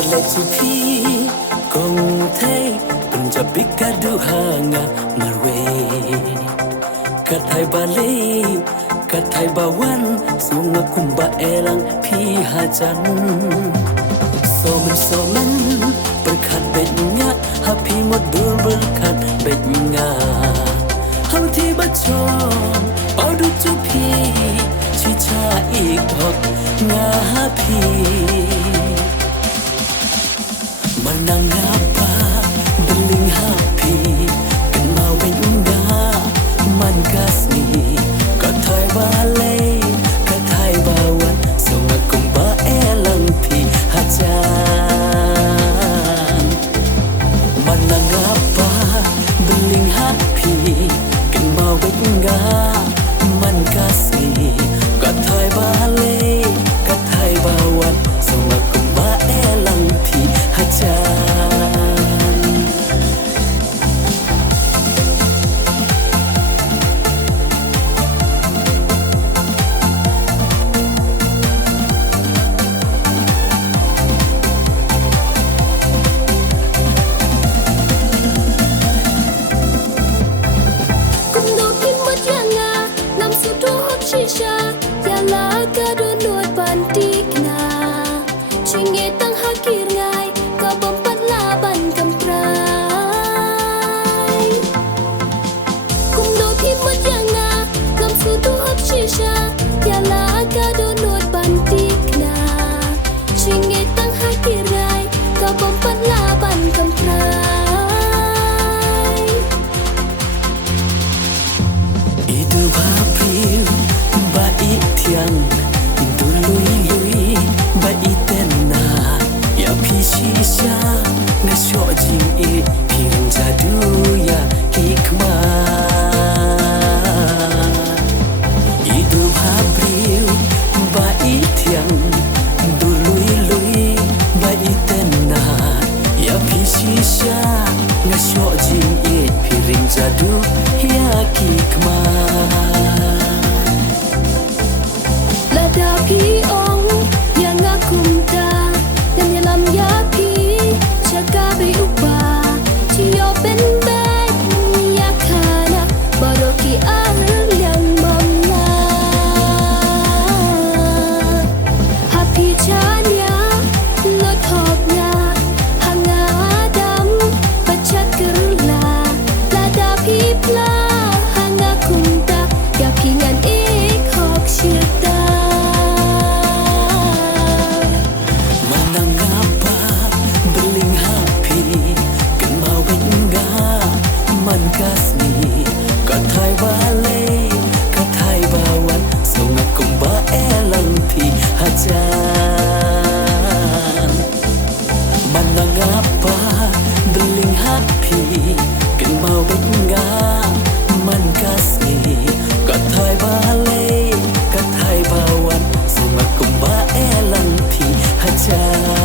Maletupi kong thay Punjabi kadu hanga marwe Kathai bale kathai bawan Sunga kumba elang pi hajan Somen berkat bednya Hapi modur berkat bednya Hang tiba chom Paudu tupi Cica ikhok ngahapi Menangapa beling hapi Kenal benga man kasni Kathai balai kathai bawan Sunga kumba elang pi hajan Menangapa beling hapi Kenal benga man kasni Kathai balai kathai bawan Sunga kumba elang pi hajan Shisha yala kado nuot pantik na Chinge tang hakir ngai ka bompat laban kamprai Kum do pimot yanga kam sutu hot shisha yala kado nuot pantik na Chinge tang hakir ngai ka bompat laban kamprai Itu April Baik tiang Pintu lui Baik tena Ya pisisya Ngasok jing Piring jadu ya hikmah Hidup April Baik tiang Pintu lui Baik tena Ya pisisya Ngasok jing Piring jadu ya hikmah Ladapi ong yang akumta dan dalam yapi jaga berupa cio ben ben ya kana baroki ar yang mamna happy janya lot hokna hanga adam bacat gerla ladapi pla hanga kumta ya pingan hok syirta kasni kathai balai kathai bawan sunga kumba elang pi hajan manangapa beling happy ken mau benga man kasni kathai balai kathai bawan sunga kumba elang pi hajan